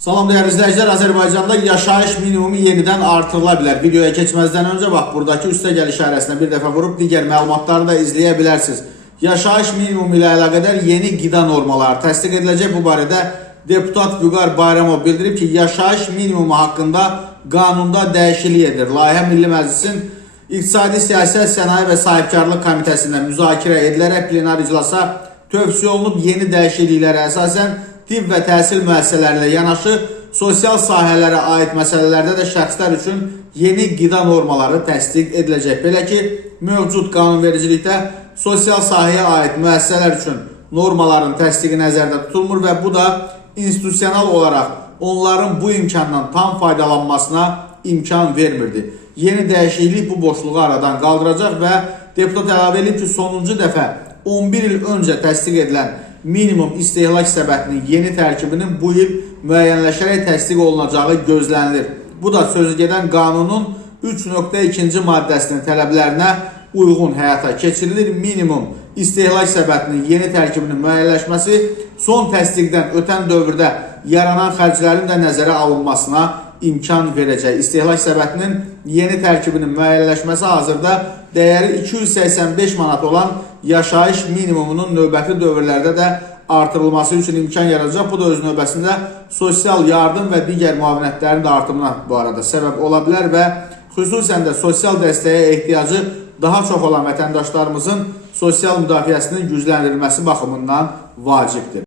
Salam değerli izleyiciler, Azərbaycanda yaşayış minimumu yenidən artırıla bilər. Videoya keçməzdən öncə bax buradakı üstə gəl işarəsinə bir dəfə vurub digər məlumatları da izləyə bilərsiniz. Yaşayış minimumu ilə əlaqədar yeni qida normaları təsdiq ediləcək. Bu barədə deputat Vüqar Bayramov bildirib ki, yaşayış minimumu haqqında qanunda dəyişiklik edir. Layihə Milli Məclisin İqtisadi Siyasət, Sənaye və Sahibkarlıq Komitəsində müzakirə edilərək plenar iclasa tövsiyə olunub. Yeni dəyişikliklərə əsasən tibb və təhsil müəssisələri ilə yanaşı sosial sahələrə aid məsələlərdə də şəxslər üçün yeni qida normaları təsdiq ediləcək. Belə ki, mövcud qanunvericilikdə sosial sahəyə aid müəssisələr üçün normaların təsdiqi nəzərdə tutulmur və bu da institusional olaraq onların bu imkandan tam faydalanmasına imkan vermirdi. Yeni dəyişiklik bu boşluğu aradan qaldıracaq və deputat əlavə edib ki, sonuncu dəfə 11 il öncə təsdiq edilən minimum istehlak səbətinin yeni tərkibinin bu il müəyyənləşərək təsdiq olunacağı gözlənilir. Bu da sözügedən qanunun 3.2-ci maddəsinin tələblərinə uyğun həyata keçirilir. Minimum istehlak səbətinin yeni tərkibinin müəyyənləşməsi son təsdiqdən ötən dövrdə yaranan xərclərin də nəzərə alınmasına imkan verəcək. İstehlak səbətinin yeni tərkibinin müəyyənləşməsi hazırda dəyəri 285 manat olan yaşayış minimumunun növbəti dövrlərdə də artırılması üçün imkan yaradacaq. Bu da öz növbəsində sosial yardım və digər müavinətlərin də artımına bu arada səbəb ola bilər və xüsusən də sosial dəstəyə ehtiyacı daha çox olan vətəndaşlarımızın sosial müdafiəsinin gücləndirilməsi baxımından vacibdir.